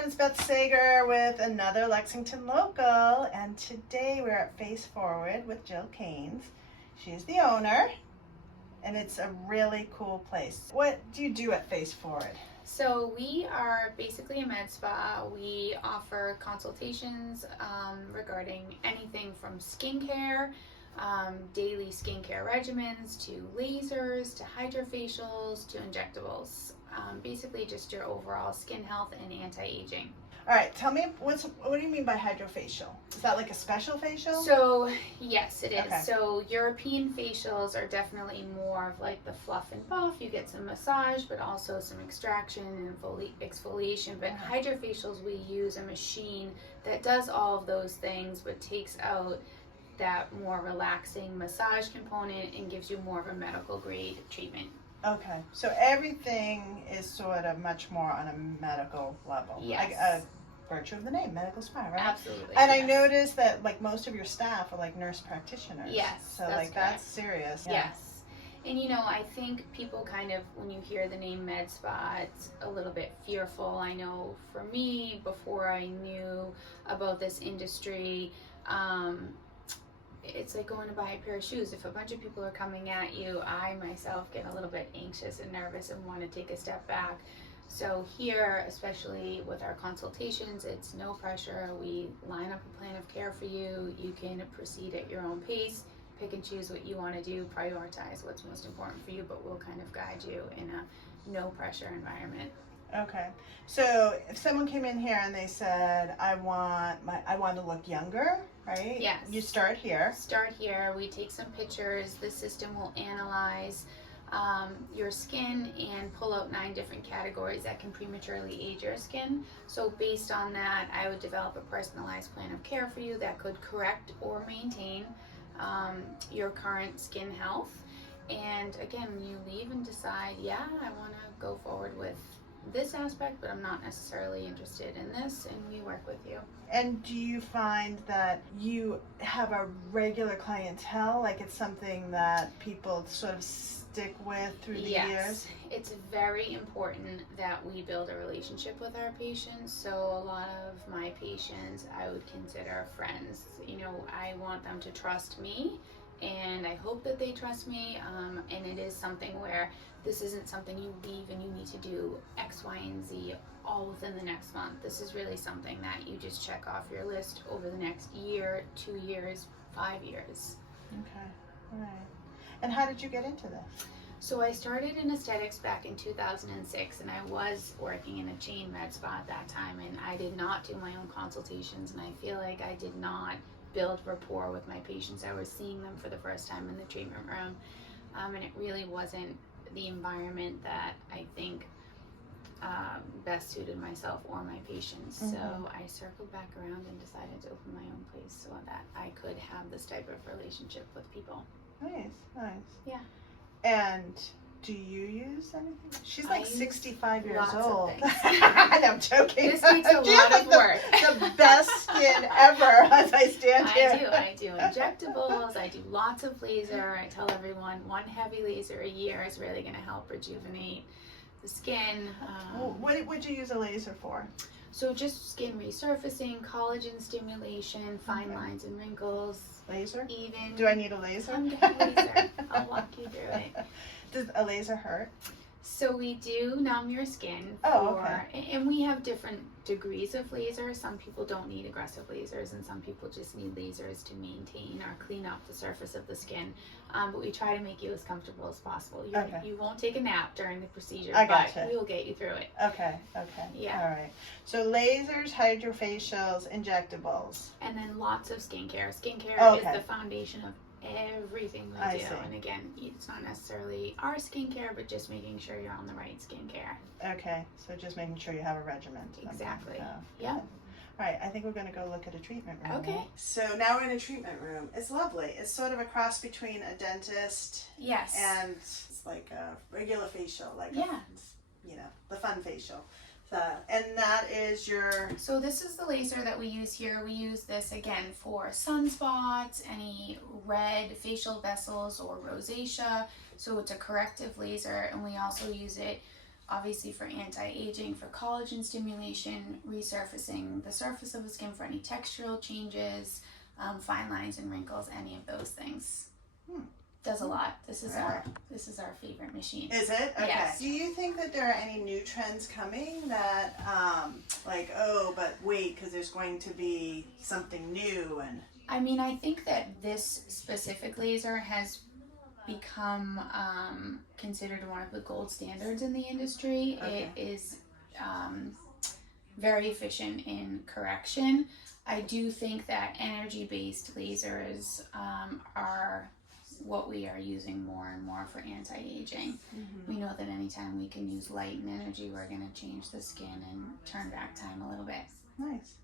everyone, it's Beth Sager with another Lexington Local, and today we're at Face Forward with Jill Keynes. She's the owner, and it's a really cool place. What do you do at Face Forward? So we are basically a med spa. We offer consultations regarding anything from skincare, daily skincare regimens, to lasers, to hydrofacials, to injectables. Basically just your overall skin health and anti-aging. All right, tell me, what do you mean by hydrofacial? Is that like a special facial? So, yes, it is. Okay. So, European facials are definitely more of like the fluff and buff. You get some massage, but also some extraction and exfoliation. But hydrofacials, we use a machine that does all of those things, but takes out that more relaxing massage component and gives you more of a medical grade treatment. Okay, so everything is sort of much more on a medical level. Yes. Like virtue of the name, medical spa, right? Absolutely. And yes. I noticed that like most of your staff are like nurse practitioners. Yes. So like that's serious. Yeah. Yes. And you know, I think people kind of, when you hear the name med spa, it's a little bit fearful. I know for me, before I knew about this industry, it's like going to buy a pair of shoes. If a bunch of people are coming at you, I myself get a little bit anxious and nervous and want to take a step back. So here, especially with our consultations, it's no pressure. We line up a plan of care for you. You can proceed at your own pace, pick and choose what you want to do, prioritize what's most important for you, but we'll kind of guide you in a no pressure environment. Okay. So if someone came in here and they said, I want to look younger, right? Yes. You start here. Start here. We take some pictures. The system will analyze your skin and pull out 9 different categories that can prematurely age your skin. So based on that, I would develop a personalized plan of care for you that could correct or maintain your current skin health. And again, you leave and decide, yeah, I want to go forward with this aspect, but I'm not necessarily interested in this, and we work with you. And do you find that you have a regular clientele, like it's something that people sort of stick with through the years? Yes, it's very important that we build a relationship with our patients. So a lot of my patients I would consider friends. You know, I want them to trust me, and I hope that they trust me, and it is something where this isn't something you leave and you need to do X, Y, and Z all within the next month. This is really something that you just check off your list over the next year, 2 years, 5 years. Okay, all right. And how did you get into this? So I started in aesthetics back in 2006, and I was working in a chain med spa at that time, and I did not do my own consultations, and I feel like I did not build rapport with my patients. I was seeing them for the first time in the treatment room, and it really wasn't the environment that I think best suited myself or my patients. Mm-hmm. So I circled back around and decided to open my own place so that I could have this type of relationship with people. Nice, nice. Yeah. And do you use anything? She's like 65 years lots old. of things. I'm joking. This takes a You lot have of like work. The best skin ever as I stand here. I do injectables, I do lots of laser. I tell everyone 1 heavy laser a year is really going to help rejuvenate the skin. What would you use a laser for? So just skin resurfacing, collagen stimulation, fine lines and wrinkles. Laser? Even. Do I need a laser? I'm getting laser. I'll walk you through it. Does a laser hurt? So we do numb your skin. And we have different degrees of laser. Some people don't need aggressive lasers, and some people just need lasers to maintain or clean up the surface of the skin. But we try to make you as comfortable as possible. You won't take a nap during the procedure, but we'll get you through it. Okay. Yeah. All right. So lasers, hydrofacials, injectables. And then lots of skincare. Skincare is the foundation of everything we do. See. And again, it's not necessarily our skincare, but just making sure you're on the right skincare. Okay, so just making sure you have a regimen. Exactly. Yeah. All right, I think we're going to go look at a treatment room. Okay. Right? So now we're in a treatment room. It's lovely. It's sort of a cross between a dentist and it's like a regular facial, like the fun facial. And that is your... So this is the laser that we use here. We use this again for sunspots, any red facial vessels or rosacea. So it's a corrective laser, and we also use it obviously for anti-aging, for collagen stimulation, resurfacing the surface of the skin for any textural changes, fine lines and wrinkles, any of those things. Does a lot. This is our favorite machine. Is it? Okay. Yes. Do you think that there are any new trends coming that, like, oh, but wait, because there's going to be something new? And I mean, I think that this specific laser has become considered one of the gold standards in the industry. Okay. It is very efficient in correction. I do think that energy-based lasers are what we are using more and more for anti-aging. We know that anytime we can use light and energy, we're going to change the skin and turn back time a little bit. Nice.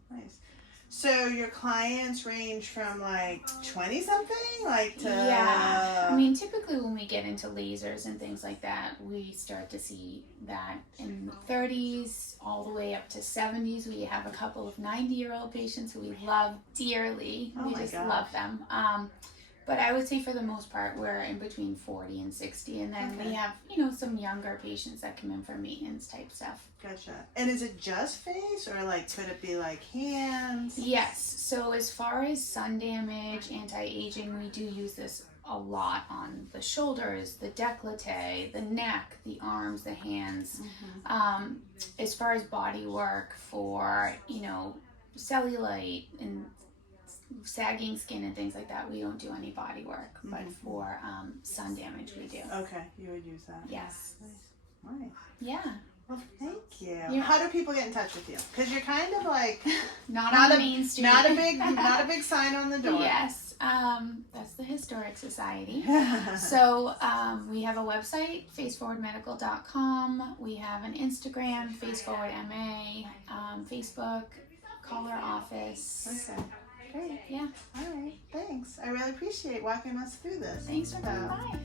So your clients range from like 20 something, like to Yeah, I mean, typically when we get into lasers and things like that, we start to see that in the 30s all the way up to 70s. We have a couple of 90-year-old patients who we love dearly. Oh We my just gosh. love them. But I would say for the most part, we're in between 40 and 60. And then Okay. we have, some younger patients that come in for maintenance type stuff. Gotcha. And is it just face, or like could it be like hands? Yes. So as far as sun damage, anti-aging, we do use this a lot on the shoulders, the décolleté, the neck, the arms, the hands. As far as body work for, cellulite and sagging skin and things like that, we don't do any body work. But for sun damage, we do. Okay, you would use that. Yes. Nice. Yeah. Well, thank you. Yeah. How do people get in touch with you? Because you're kind of like Not Not on a- Main Street. not a big sign on the door. Yes. That's the Historic Society. So we have a website, faceforwardmedical.com. We have an Instagram, faceforwardma, Facebook, call our office. Okay. Great. Yeah. All right. Thanks. I really appreciate walking us through this. Thanks for coming by.